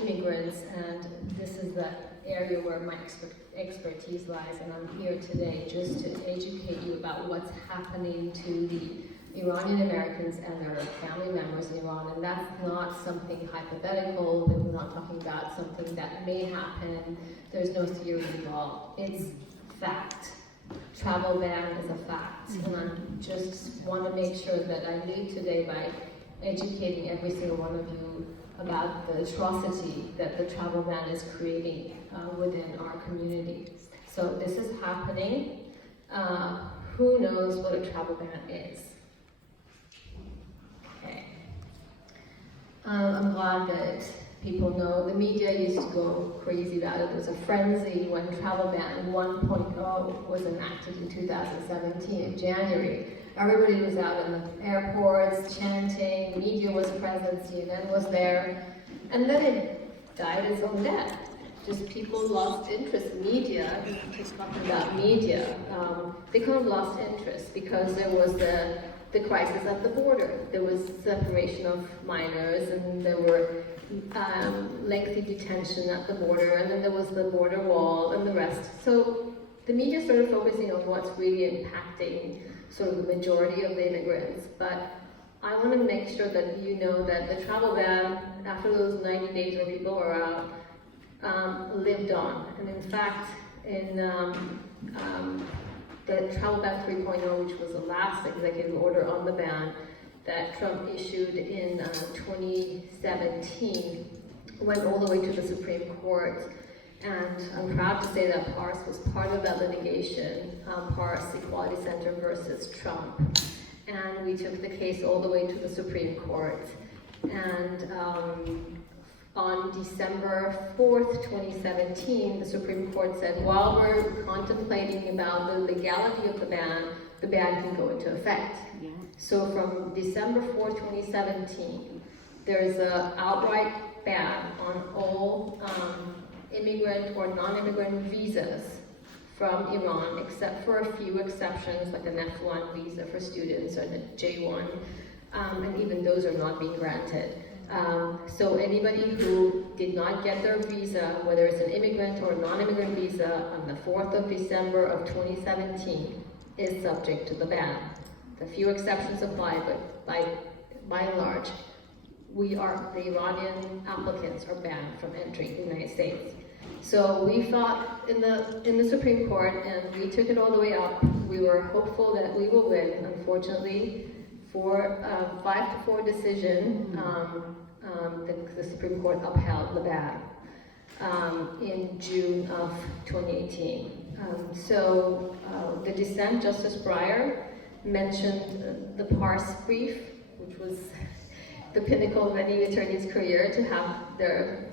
immigrants, and this is the area where my expertise lies, and I'm here today just to educate you about what's happening to the Iranian-Americans and their family members in Iran, and that's not something hypothetical. We're not talking about something that may happen. There's no theory involved. It's fact. Travel ban is a fact, and I just want to make sure that I leave today by educating every single one of you about the atrocity that the travel ban is creating within our community. So this is happening. Who knows what a travel ban is? Okay. I'm glad that people know. The media used to go crazy about it. There was a frenzy when travel ban 1.0 was enacted in 2017 in January. Everybody was out in the airports chanting, media was present, CNN was there, and then it died its own death. Just people lost interest. Media, just talking about media, they kind of lost interest because there was the crisis at the border. There was separation of minors, and there were lengthy detention at the border, and then there was the border wall and the rest. So the media started focusing on what's really impacting sort of the majority of the immigrants. But I want to make sure that you know that the travel ban, after those 90 days where people were out, lived on. And in fact, in the travel ban 3.0, which was the last executive order on the ban that Trump issued in 2017, went all the way to the Supreme Court. And I'm proud to say that PARS was part of that litigation, PARS Equality Center versus Trump. And we took the case all the way to the Supreme Court. And on December 4th, 2017, the Supreme Court said, while we're contemplating about the legality of the ban can go into effect. Yeah. So from December 4th, 2017, there's an outright ban on all immigrant or non-immigrant visas from Iran, except for a few exceptions, like an F1 visa for students or the J1, and even those are not being granted. So anybody who did not get their visa, whether it's an immigrant or non-immigrant visa, on the 4th of December of 2017 is subject to the ban. A few exceptions apply, but by and large, the Iranian applicants are banned from entering the United States. So we fought in the Supreme Court, and we took it all the way up. We were hopeful that we will win. Unfortunately, for a 5-4 decision, the Supreme Court upheld the ban in June of 2018. So the dissent, Justice Breyer, mentioned the PARS brief, which was the pinnacle of any attorney's career, to have their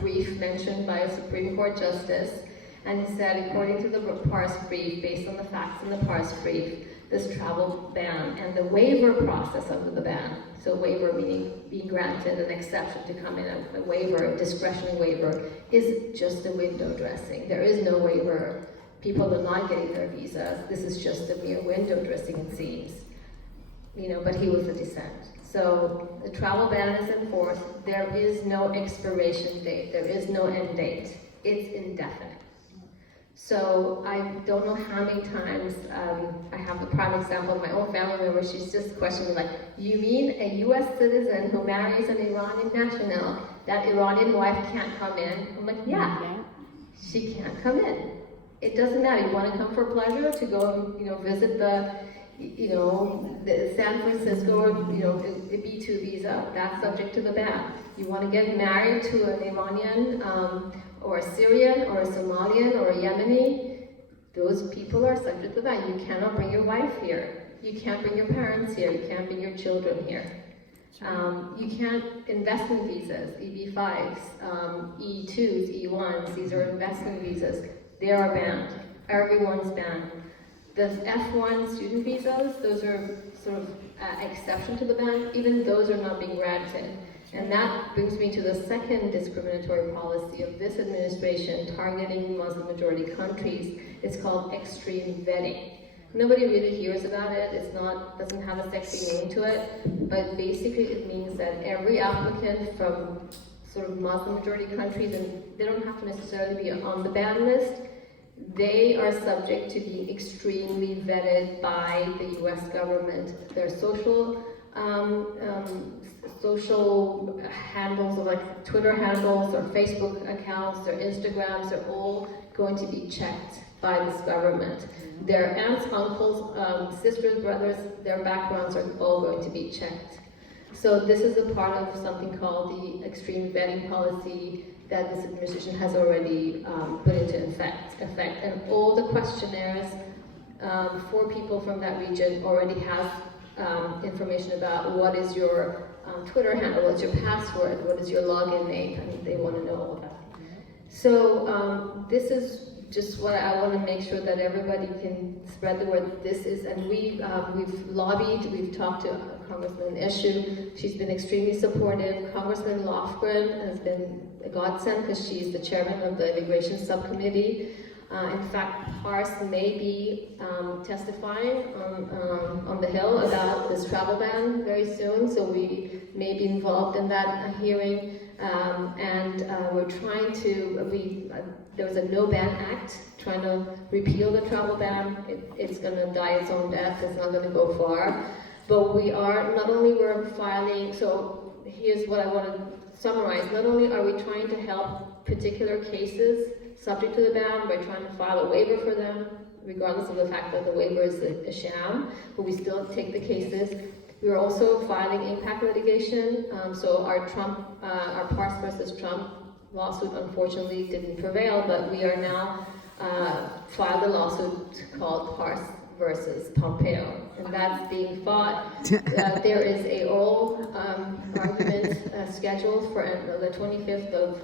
brief mentioned by a Supreme Court justice, and he said, according to the PARS brief, based on the facts in the PARS brief, this travel ban and the waiver process under the ban, so waiver meaning being granted an exception to come in, a waiver, a discretionary waiver, is just a window dressing. There is no waiver. People are not getting their visas. This is just a mere window dressing, it seems. But he was a dissent. So the travel ban is enforced. There is no expiration date. There is no end date. It's indefinite. So I don't know how many times, I have the prime example of my own family member. She's just questioning me like, you mean a US citizen who marries an Iranian national, that Iranian wife can't come in? I'm like, yeah, she can't come in. It doesn't matter. You want to come for pleasure, to go and visit the San Francisco, a B2 visa, that's subject to the ban. You want to get married to an Iranian or a Syrian or a Somalian or a Yemeni, those people are subject to that. You cannot bring your wife here. You can't bring your parents here. You can't bring your children here. You can't investment visas, EB5s, E2s, E1s, these are investment visas. They are banned. Everyone's banned. The F1 student visas, those are sort of exception to the ban. Even those are not being granted. And that brings me to the second discriminatory policy of this administration targeting Muslim-majority countries. It's called extreme vetting. Nobody really hears about it. Doesn't have a sexy name to it, but basically it means that every applicant from sort of Muslim majority countries, and they don't have to necessarily be on the ban list. They are subject to being extremely vetted by the US government. Their social handles, like Twitter handles or Facebook accounts or Instagrams, are all going to be checked by this government. Their aunts, uncles, sisters, brothers, their backgrounds are all going to be checked. So this is a part of something called the extreme vetting policy that this administration has already put into effect. And all the questionnaires for people from that region already have information about what is your Twitter handle, what's your password, what is your login name, and they want to know all that. So this is just what I want to make sure that everybody can spread the word. This is, and we've lobbied, we've talked to Congressman Eshoo. She's been extremely supportive. Congressman Lofgren has been a godsend because she's the chairman of the immigration subcommittee. In fact, Pars may be testifying on the Hill about this travel ban very soon, so we may be involved in that hearing. We're trying to, there was a No Ban Act trying to repeal the travel ban. It's going to die its own death. It's not going to go far. But we are, not only we're filing, so here's what I want to summarize. Not only are we trying to help particular cases subject to the ban by trying to file a waiver for them, regardless of the fact that the waiver is a sham, but we still take the cases. We are also filing impact litigation. So our Pars versus Trump lawsuit unfortunately didn't prevail, but we are now filed a lawsuit called Pars versus Pompeo, and that's being fought. There is a oral argument scheduled for the 25th of